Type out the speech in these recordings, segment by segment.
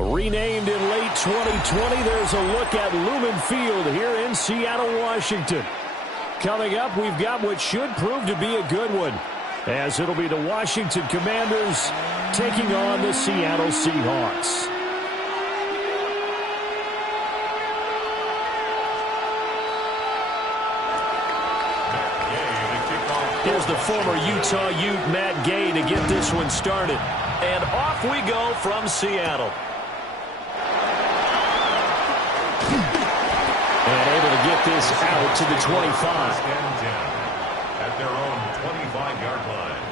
Renamed in late 2020, there's a look at Lumen Field here in Seattle, Washington. Coming up, we've got what should prove to be a good one, as it'll be the Washington Commanders taking on the Seattle Seahawks. Here's the former Utah Ute, Matt Gay, to get this one started. And off we go from Seattle. And able to get this out to the 25. At their own 25-yard line.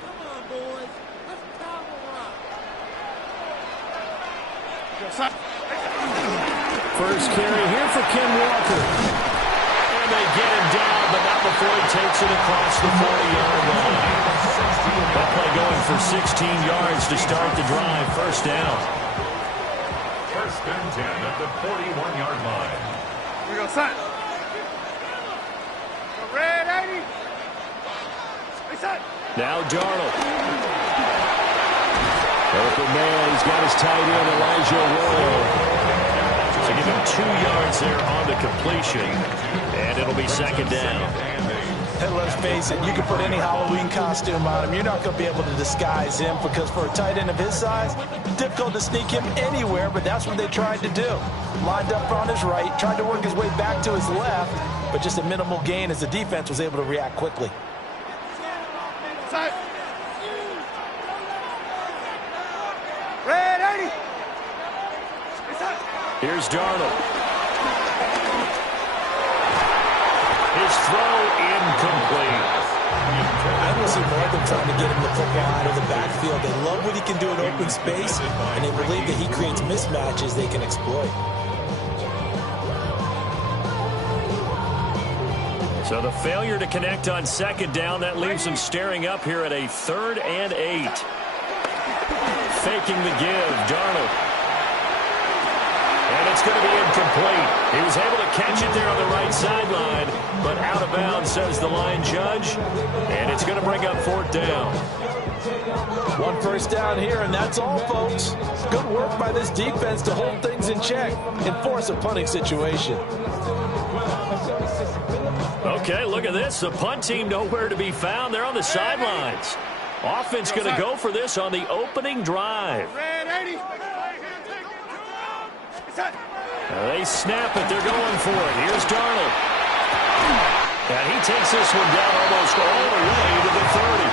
Come on, boys. Let's power up. First carry here for Ken Walker. And they get him down, but not before he takes it across the 40-yard line. That play going for 16 yards to start the drive. First down. First and 10 at the 41-yard line. We go, son. Red 80. Hey, son. Now Darnold. Open man. He's got his tight end, Elijah Royal. So give him 2 yards there on the completion. And it'll be second down. Hey, let's face it, you can put any Halloween costume on him. You're not going to be able to disguise him because for a tight end of his size, difficult to sneak him anywhere, but that's what they tried to do. Lined up on his right, tried to work his way back to his left, but just a minimal gain as the defense was able to react quickly. Red 80. Here's Darnold. His throw incomplete. I don't see more than trying to get him the football out of the backfield. They love what he can do in open space, and they believe that he creates mismatches they can exploit. So the failure to connect on second down, that leaves him staring up here at a 3rd and 8. Faking the give, Darnold. And it's going to be incomplete. He was able to catch it there on the right sideline, but out of bounds, says the line judge. And it's going to bring up 4th down. One first down here, and that's all, folks. Good work by this defense to hold things in check and force a punting situation. Okay, look at this. The punt team nowhere to be found. They're on the sidelines. Offense going to go for this on the opening drive. Red 80. They snap it. They're going for it. Here's Darnold. And he takes this one down almost all the way to the 30.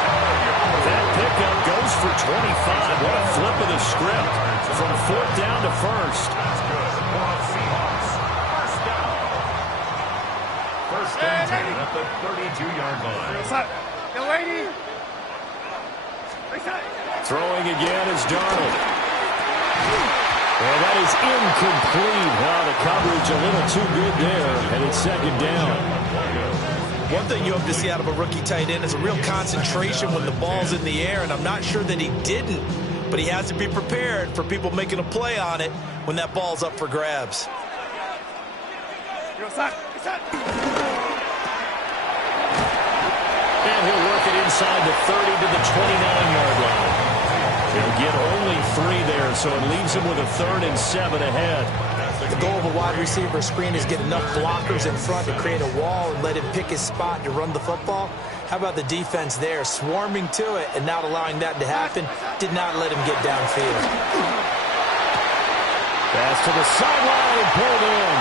That pickup goes for 25. What a flip of the script from 4th down to 1st. First and 10 at the 32-yard line. Throwing again is Darnold. Well, that is incomplete. Wow, the coverage a little too good there, and it's second down. One thing you hope to see out of a rookie tight end is a real concentration when the ball's in the air, and I'm not sure that he didn't, but he has to be prepared for people making a play on it when that ball's up for grabs. And he'll work it inside the 30 to the 29-yard line. He'll get only 3 there, so it leaves him with a 3rd and 7 ahead. The goal of a wide receiver screen is get enough blockers in front to create a wall and let him pick his spot to run the football. How about the defense there, swarming to it and not allowing that to happen? Did not let him get downfield. Pass to the sideline and pulled in.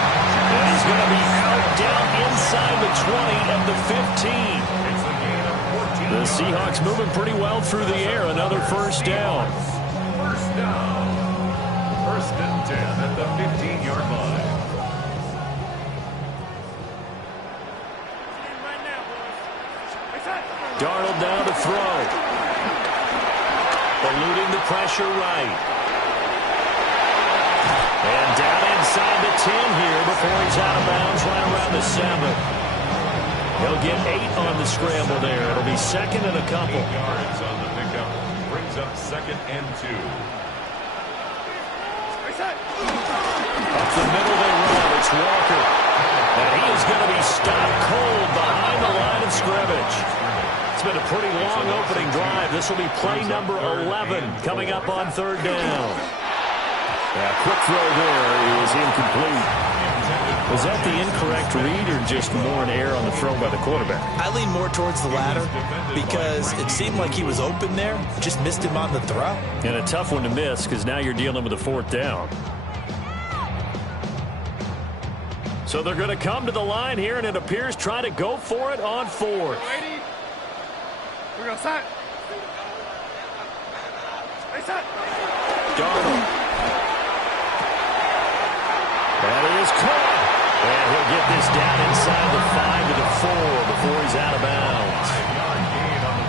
And he's going to be out down inside the 20 at the 15. The Seahawks moving pretty well through the air. Another first down. First down. First and 10 at the 15-yard line. Darnold down to throw. Eluding the pressure right. And down inside the 10 here before he's out of bounds right around the 7. He'll get 8 on the scramble there. It'll be second and a couple. 8 yards on the pickup. Brings up second and 2. Up the middle they run. It's Walker. And he is going to be stopped cold behind the line of scrimmage. scrimmage. It's been a pretty long opening drive. This will be play number 11 coming up on third down. Quick throw there is incomplete. Was that the incorrect read or just more an error on the throw by the quarterback? I lean more towards the latter because it seemed like he was open there, just missed him on the throw. And a tough one to miss because now you're dealing with a fourth down. So they're going to come to the line here, and it appears try to go for it on fourth. We're going to set. They set. Darnold. That is caught. And he'll get this down inside the 5 to the 4 before he's out of bounds.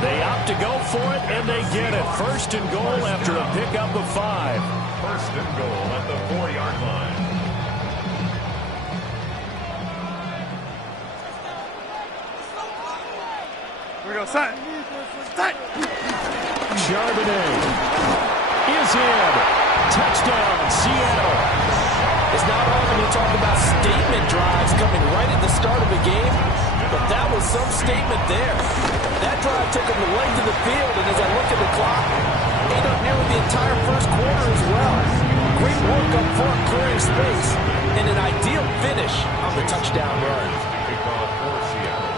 They opt to go for it, and they get it. First and goal after a pickup of 5. First and goal at the 4-yard line. We're going to set. Set. Charbonnet is in. Touchdown, Seattle. It's not often you talk about statement drives coming right at the start of a game, but that was some statement there. That drive took them the length of the field, and as I look at the clock, ate up nearly the entire first quarter as well. Great work up front, clearing space, and an ideal finish on the touchdown run. Kickoff for Seattle.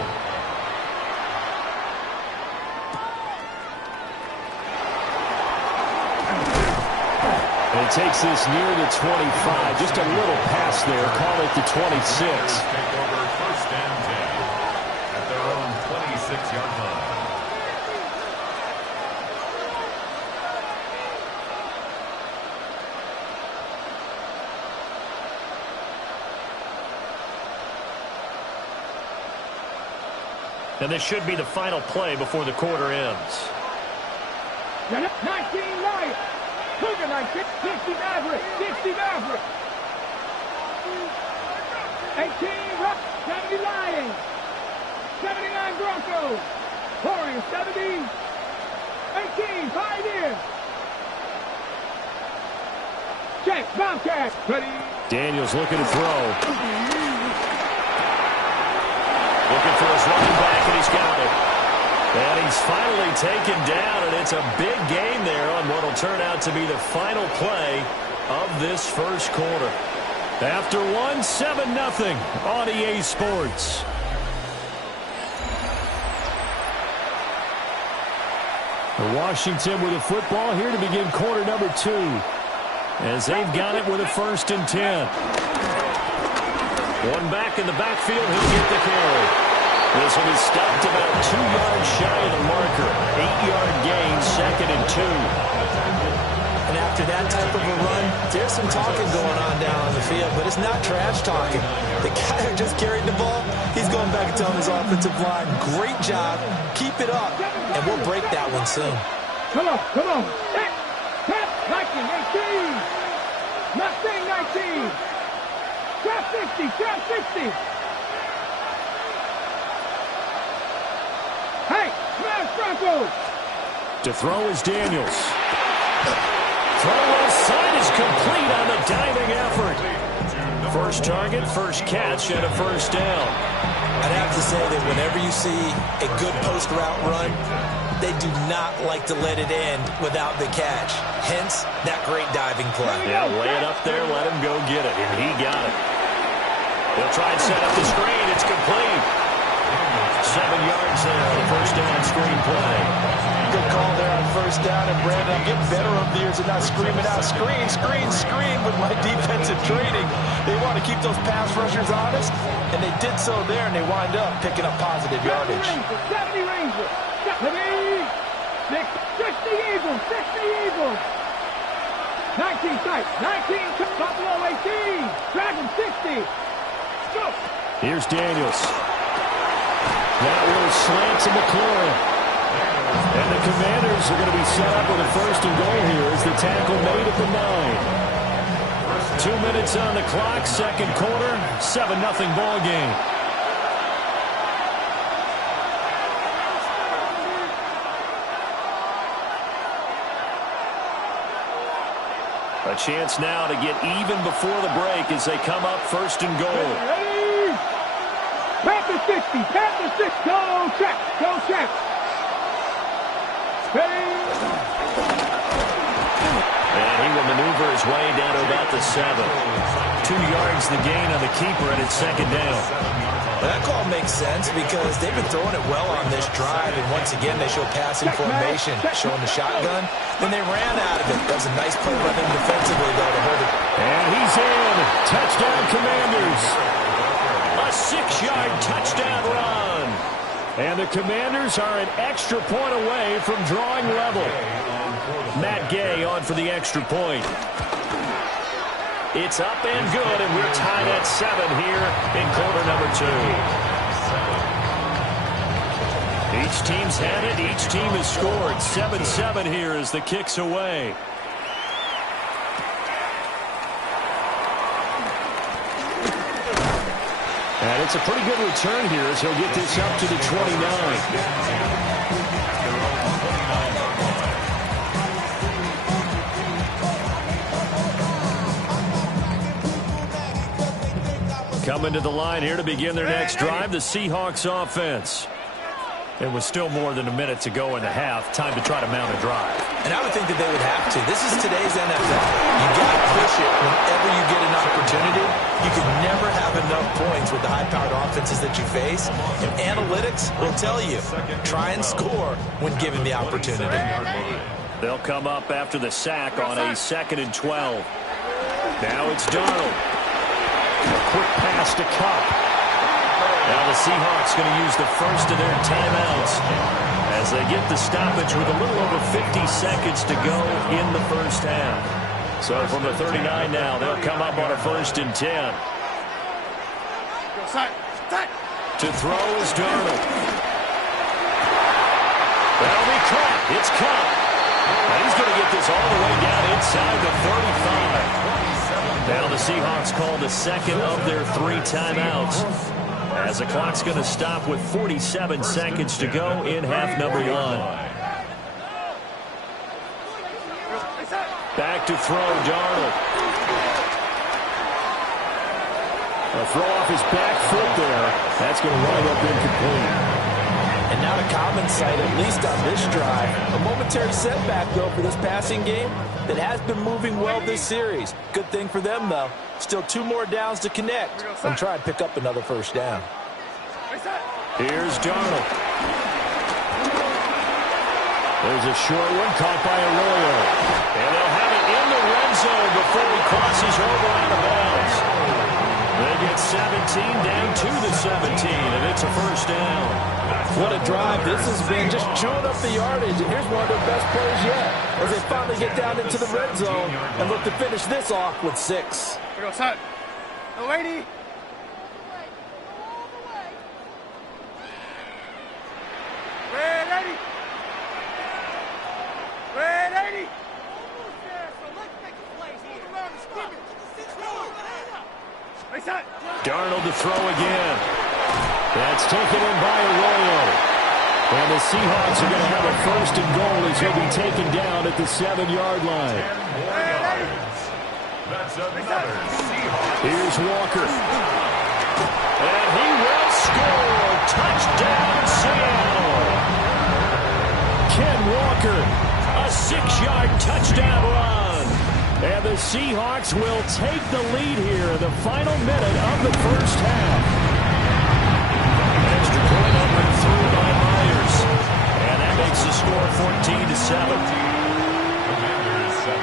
And it takes this near the 25. Just a little pass there. Call it the 26. Take over first and 10 at their own 26-yard line. And this should be the final play before the quarter ends. 19 Lions. Cougar 19. 60 Maverick. 60 Maverick. 18 Rock. 70 Lions. 79 Broncos. Warriors 70. 18 Pioneers. Check. Bobcats. Ready. Daniels looking to throw. Looking for his running back, and he's got it. And he's finally taken down, and it's a big gain there on what will turn out to be the final play of this first quarter. After one, 7-0 on EA Sports. Washington with a football here to begin quarter number 2. As they've got it with a 1st and 10. One back in the backfield, he'll get the carry. This will be stopped about 2 yards shy of the marker. 8-yard gain, 2nd and 2. And after that type of a run, there's some talking going on down on the field, but it's not trash talking. The guy who just carried the ball, he's going back and telling his offensive line, great job, keep it up, and we'll break that one soon. Come on, come on. Tap, tap, 19, 18. Mustang 19. Trap 60, trap 60. Hey, smash Broncos. To throw is Daniels. Throw left side is complete on the diving effort. First target, first catch, and a first down. I'd have to say that whenever you see a good post route run, they do not like to let it end without the catch. Hence, that great diving play. Yeah, lay it up there, let him go get it, and he got it. They'll try and set up the screen. It's complete. 7 yards there on the first down screen play. Good call there on first down, and Brandon, I'm getting better over the years and not screaming out, screen, screen, screen with my defensive training. They want to keep those pass rushers honest, and they did so there, and they wind up picking up positive yardage. 70 Rangers, 70, 60 Eagles, 60 Eagles. 19 sight, 19 Buffalo 18, Dragon 60. Go. Here's Daniels. That will slant to McLaurin. And the Commanders are going to be set up with a 1st and goal here as the tackle made at the 9. 2 minutes on the clock, 2nd quarter, 7-0 ball game. A chance now to get even before the break as they come up 1st and goal. Ready? Panthers 50. Panther 6. Go check. Go check. Ready? And he will maneuver his way down to about the 7. 2 yards the gain on the keeper, and it's second down. That call makes sense because they've been throwing it well on this drive, and once again they show passing formation, showing the shotgun. Then they ran out of it. That was a nice play by them defensively, though, to hold it. And he's in. Touchdown, Commanders. A 6-yard touchdown run. And the Commanders are an extra point away from drawing level. Matt Gay on for the extra point. It's up and good, and we're tied at 7 here in quarter number 2. Each team's had it. Each team has scored. 7-7 here as the kick's away. And it's a pretty good return here as he'll get this up to the 29. Coming to the line here to begin their next drive, the Seahawks offense. There was still more than a minute to go in the half. Time to try to mount a drive. And I would think that they would have to. This is today's NFL. You got to push it whenever you get an opportunity. You can never have enough points with the high-powered offenses that you face. And analytics will tell you, try and score when given the opportunity. They'll come up after the sack on a 2nd and 12. Now it's Darnold. A quick pass to Cup. Now the Seahawks going to use the first of their timeouts as they get the stoppage with a little over 50 seconds to go in the first half. So from the 39 now, they'll come up on a 1st and 10. To throw is Darnold. That'll be caught. It's Cup. And he's going to get this all the way down inside the 35. Now the Seahawks call the second of their 3 timeouts as the clock's going to stop with 47 seconds to go in half number 1. Back to throw, Darnold. A throw off his back foot there. That's going to wind up incomplete. And now to common sight, at least on this drive. A momentary setback, though, for this passing game that has been moving well this series. Good thing for them, though. Still 2 more downs to connect and try and pick up another first down. Here's Darnold. There's a short one caught by Arroyo. And they'll have it in the red zone before he crosses over out of bounds. They get 17 down to the 17, and it's a first down. What a drive this has been, just chewing up the yardage. And here's one of their best plays yet as they finally get down into the red zone and look to finish this off with 6. We go, son. No, lady. Ready. Ready. Darnold to throw again. That's taken in by Arroyo. And the Seahawks are going to have a 1st and goal as he'll be taken down at the 7-yard line. That's another Seahawks. Here's Walker. And he will score. Touchdown, Seattle. Ken Walker, a 6-yard touchdown run. And the Seahawks will take the lead here in the final minute of the first half. Extra point over and through by Myers. And that makes the score 14-7. Commanders 7.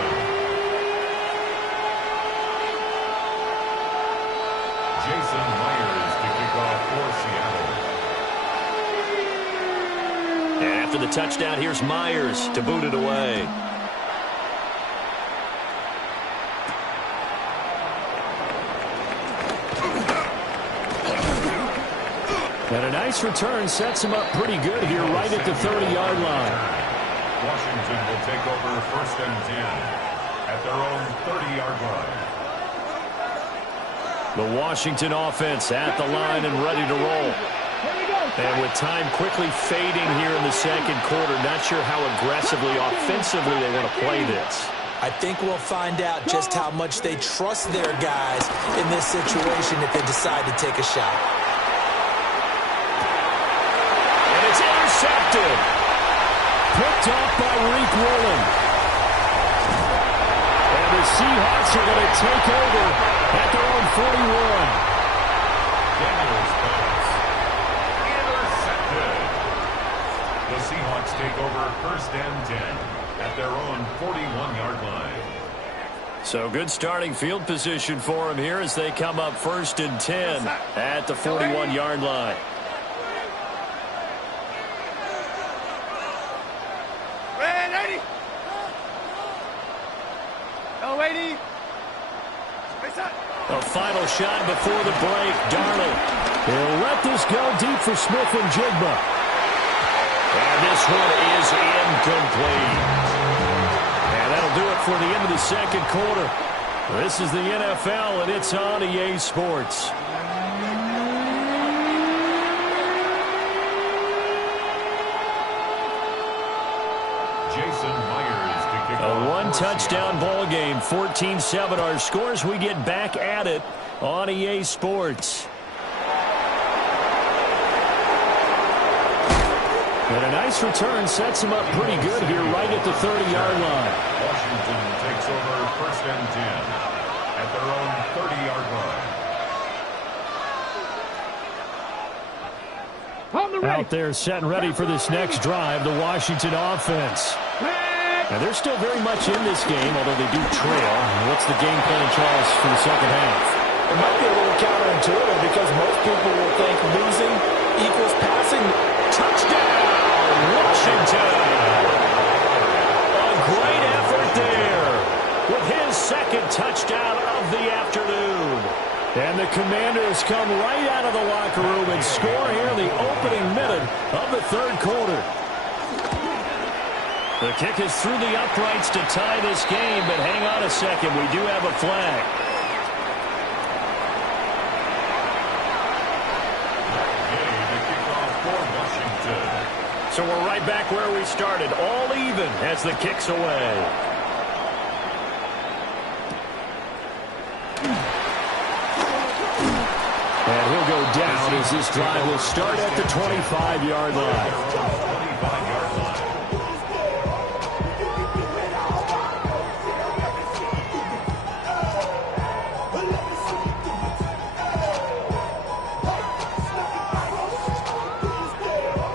Jason Myers to kick off for Seattle. And after the touchdown, here's Myers to boot it away. And a nice return sets him up pretty good here right at the 30-yard line. Washington will take over 1st and 10 at their own 30-yard line. The Washington offense at the line and ready to roll. And with time quickly fading here in the second quarter, not sure how aggressively, offensively they want to play this. I think we'll find out just how much they trust their guys in this situation if they decide to take a shot. picked off by Reek Woolen. And the Seahawks are going to take over at their own 41. Daniels pass. Intercepted. The Seahawks take over 1st and 10 at their own 41-yard line. So good starting field position for them here as they come up 1st and 10 at the 41-yard line. A final shot before the break. Darnold. He'll let this go deep for Smith and Jigba. And this one is incomplete. And that'll do it for the end of the second quarter. This is the NFL, and it's on EA Sports. A one-touchdown ball game, 14-7. Our scores, we get back at it on EA Sports. And a nice return sets him up pretty good here right at the 30-yard line. Washington takes over 1st and 10 at their own 30-yard line. Out there set and ready for this next drive, the Washington offense. Now, they're still very much in this game, although they do trail. What's the game plan, Charles, for the second half? It might be a little counterintuitive because most people will think losing equals passing. Touchdown, Washington! A great effort there with his second touchdown of the afternoon. And the Commanders come right out of the locker room and score here in the opening minute of the third quarter. The kick is through the uprights to tie this game, but hang on a second. We do have a flag. So we're right back where we started, all even as the kick's away. And he'll go down as this drive will start at the 25-yard line.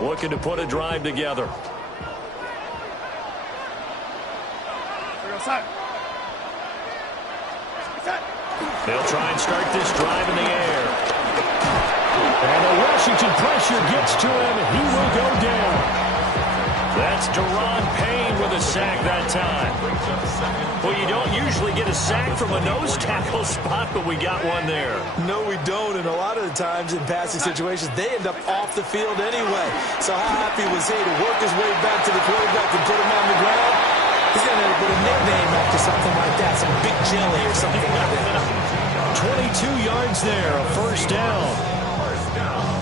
Looking to put a drive together. They'll try and start this drive in the air. And the Washington pressure gets to him. He will go down. That's Deron Payne with a sack that time. Well, you don't usually get a sack from a nose tackle spot, but we got one there. No, we don't, and a lot of the times in passing situations, they end up off the field anyway. So how happy was he to work his way back to the quarterback and put him on the ground? He's going to end up with a nickname after something like that, some Big Jelly or something like that. 22 yards there, a first down.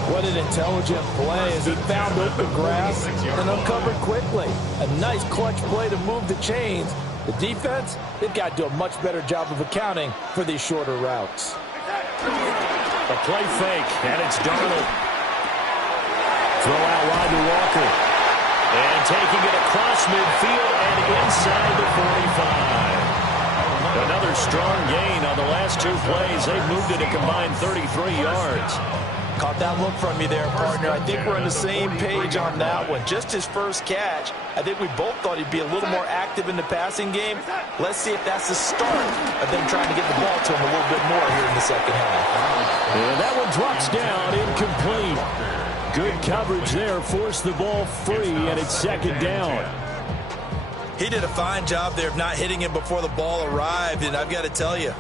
What an intelligent play as he found open grass and uncovered quickly. A nice clutch play to move the chains. The defense, they've got to do a much better job of accounting for these shorter routes. A play fake, and it's Darnold. Throw out wide to Walker. And taking it across midfield and inside the 45. Another strong gain on the last two plays. They've moved it a combined 33 yards. Caught that look from you there, partner. I think we're on the same page on that one. Just his first catch. I think we both thought he'd be a little more active in the passing game. Let's see if that's the start of them trying to get the ball to him a little bit more here in the second half. And that one drops down, incomplete. Good coverage there, forced the ball free, and it's second down. He did a fine job there of not hitting him before the ball arrived, and I've got to tell you,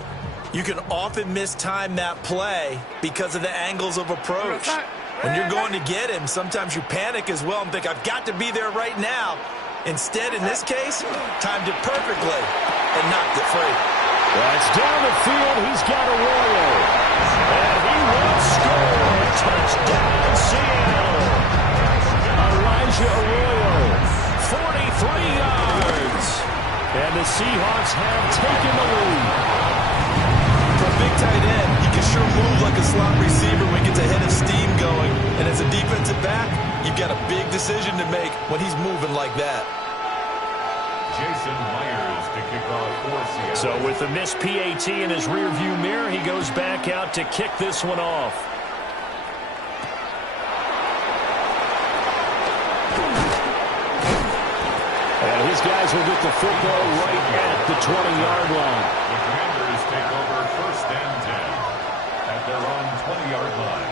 you can often mistime that play because of the angles of approach. When you're going to get him, sometimes you panic as well and think, I've got to be there right now. Instead, in this case, timed it perfectly and knocked it free. That's down the field. He's got Arroyo. And he will score. Touchdown, Seattle. Elijah Arroyo, 43 yards. And the Seahawks have taken the lead. For a big tight end, he can sure move like a slot receiver when he gets a head of steam going. And as a defensive back, you've got a big decision to make when he's moving like that. Jason Myers to kick off for Seattle. So with the missed PAT in his rearview mirror, he goes back out to kick this one off. And his guys will get the football right at the 20-yard line. The Commanders take over 1st and 10 at their own 20-yard line.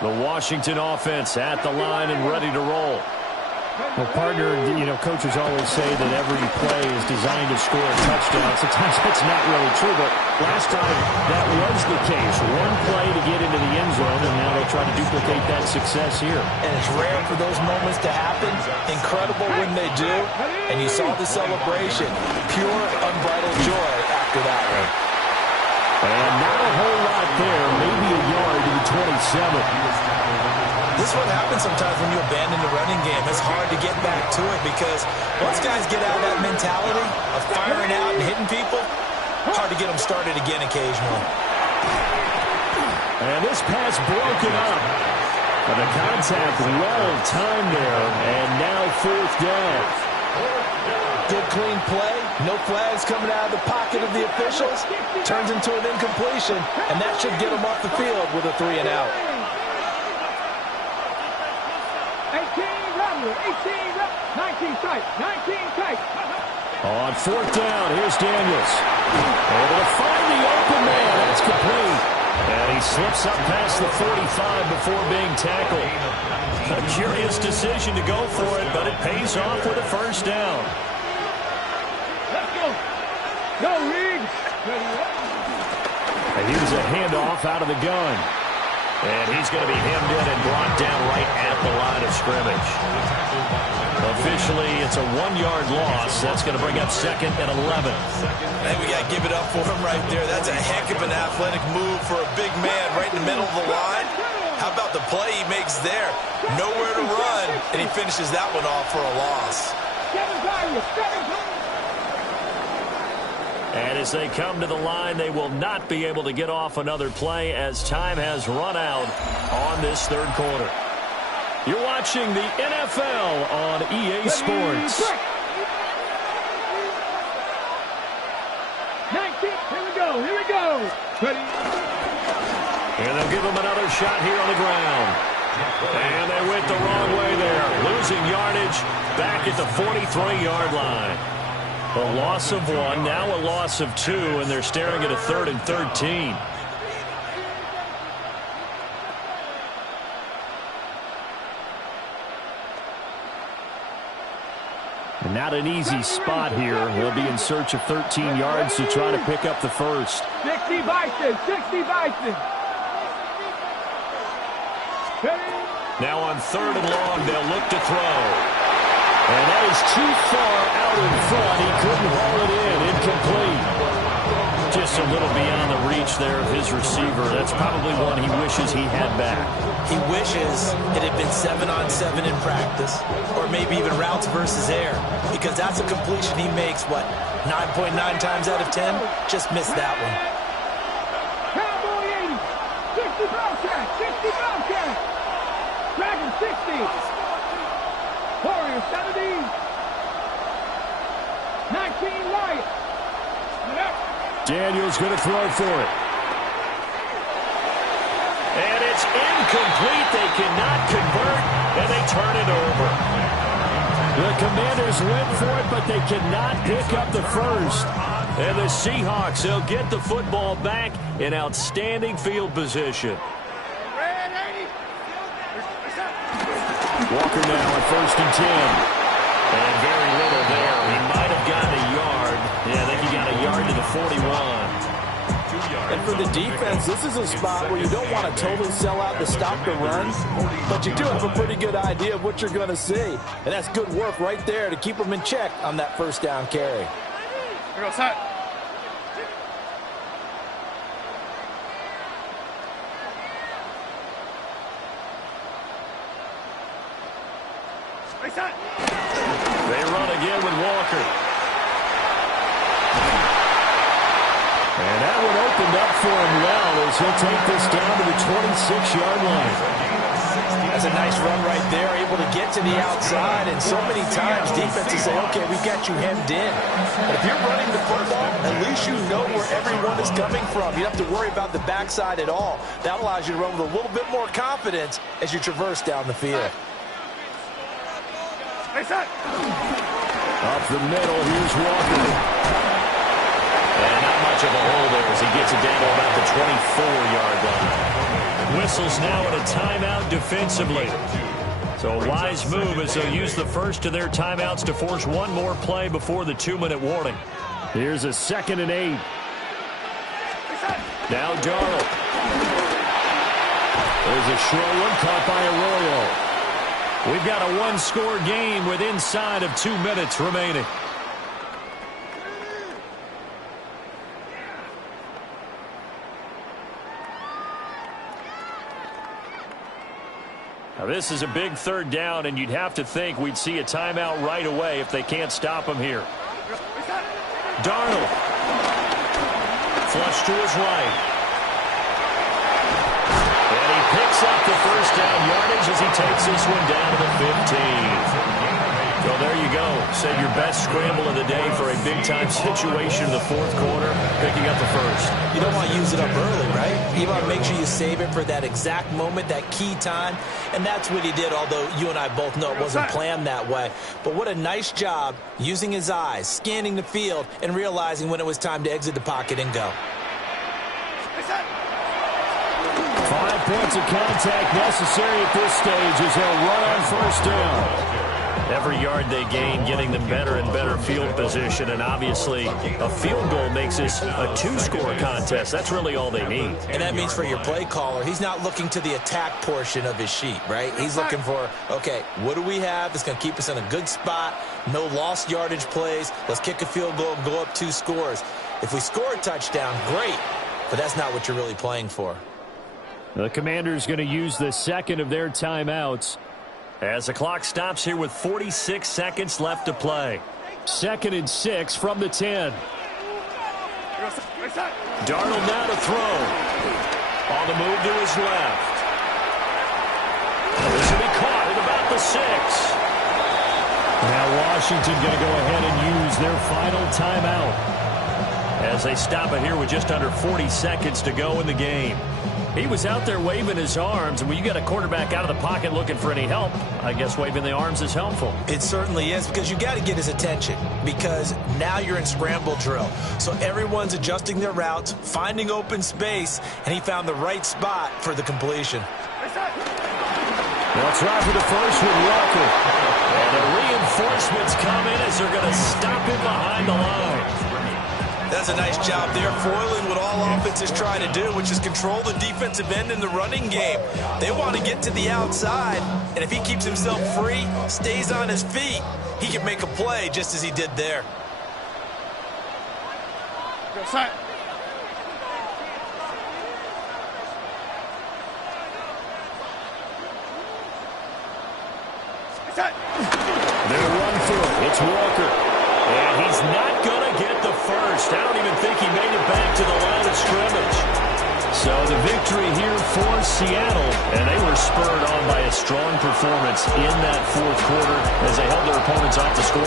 The Washington offense at the line and ready to roll. Well, partner, coaches always say that every play is designed to score a touchdown. Sometimes that's not really true, but last time that was the case. One play to get into the end zone, and now they'll try to duplicate that success here. And it's rare for those moments to happen. Incredible when they do. And you saw the celebration. Pure, unbridled joy after that one. And not a whole lot there. Maybe a yard to the 27. This is what happens sometimes when you abandon the running game. It's hard to get back to it because once guys get out of that mentality of firing out and hitting people, hard to get them started again occasionally. And this pass broken up. And the contact well timed there. And now 4th down. Good clean play. No flags coming out of the pocket of the officials. Turns into an incompletion. And that should get them off the field with a 3 and out. 19 tight, 19 tight. On 4th down, here's Daniels. Able to find the open man. That's complete. And he slips up past the 45 before being tackled. A curious decision to go for it, but it pays off with a 1st down. Let's go. Go, Reed. And here's a handoff out of the gun. And he's going to be hemmed in and brought down right at the line of scrimmage. Officially, it's a 1-yard loss. That's going to bring up 2nd and 11. Hey, we got to give it up for him right there. That's a heck of an athletic move for a big man right in the middle of the line. How about the play he makes there? Nowhere to run, and he finishes that one off for a loss. And as they come to the line, they will not be able to get off another play as time has run out on this 3rd quarter. You're watching the NFL on EA Sports. 19, here we go. Ready. And they'll give him another shot here on the ground. And they went the wrong way there. Losing yardage back at the 43-yard line. A loss of 1, now a loss of 2, and they're staring at a 3rd and 13. And not an easy spot here. They'll be in search of 13 yards to try to pick up the 1st. 60 Bison, 60 Bison. Now on 3rd and long, they'll look to throw. And that is too far out in front. He couldn't haul it in. Incomplete. Just a little beyond the reach there of his receiver. That's probably one he wishes he had back. He wishes it had been 7-on-7 in practice, or maybe even routes versus air, because that's a completion he makes, 9.9 times out of 10? Just missed that one. Cowboy 80, 60 Bobcat, 60 Bobcat. Dragon 60. Warrior 70. 19 Lion. Daniels going to throw for it. And it's incomplete. They cannot convert, and they turn it over. The Commanders went for it, but they cannot pick up the 1st. And the Seahawks, they'll get the football back in outstanding field position. Walker now at 1st and 10. And very little there. He might have gotten a yard. Yeah, I think he got a yard to the 41. And for the defense, this is a spot where you don't want to totally sell out to stop the run, but you do have a pretty good idea of what you're going to see. And that's good work right there to keep them in check on that 1st down carry. Here goes set. They run again with Walker. And that one opened up for him well as he'll take this down to the 26-yard line. That's a nice run right there, able to get to the outside, and so many times defenses say, okay, we've got you hemmed in. But if you're running the football, at least you know where everyone is coming from. You don't have to worry about the backside at all. That allows you to run with a little bit more confidence as you traverse down the field. Up the middle, here's Walker. And not much of a hole there as he gets it down to about the 24-yard line. Whistles now in a timeout defensively. So a wise move as they'll use the first of their timeouts to force one more play before the 2-minute warning. Here's a 2nd and 8. Now Darnold. There's a short one caught by Arroyo. We've got a one-score game with inside of 2 minutes remaining. Now this is a big 3rd down, and you'd have to think we'd see a timeout right away if they can't stop him here. Darnold. Flush to his right. And he picks up the 1st down yardage as he takes this one down to the 15. Well, there you go. Save your best scramble of the day for a big-time situation in the 4th quarter, picking up the 1st. You don't want to use it up early, right? You want to make sure you save it for that exact moment, that key time. And that's what he did, although you and I both know it wasn't planned that way. But what a nice job using his eyes, scanning the field, and realizing when it was time to exit the pocket and go. 5 points of contact necessary at this stage as they'll run on 1st down. Every yard they gain getting them better and better field position, and obviously a field goal makes this a 2-score contest. That's really all they need. And that means for your play caller, he's not looking to the attack portion of his sheet, right? He's looking for, okay, what do we have that's going to keep us in a good spot? No lost yardage plays. Let's kick a field goal and go up 2 scores. If we score a touchdown, great, but that's not what you're really playing for. The Commanders going to use the 2nd of their timeouts as the clock stops here with 46 seconds left to play. 2nd and 6 from the 10. Darnold now to throw. On the move to his left. This will be caught at about the 6. Now Washington going to go ahead and use their final timeout as they stop it here with just under 40 seconds to go in the game. He was out there waving his arms, and when you got a quarterback out of the pocket looking for any help, I guess waving the arms is helpful. It certainly is, because you got to get his attention, because now you're in scramble drill. So everyone's adjusting their routes, finding open space, and he found the right spot for the completion. They'll try for the first with Walker. And the reinforcements come in as they're going to stop him behind the line. That's a nice job there, foiling what all offenses try to do, which is control the defensive end in the running game. They want to get to the outside, and if he keeps himself free, stays on his feet, he can make a play just as he did there. Go side. They'll run through it. It's Walker. And he's not going to get the first. I don't even think he made it back to the line of scrimmage. So the victory here for Seattle, and they were spurred on by a strong performance in that 4th quarter as they held their opponents off the score.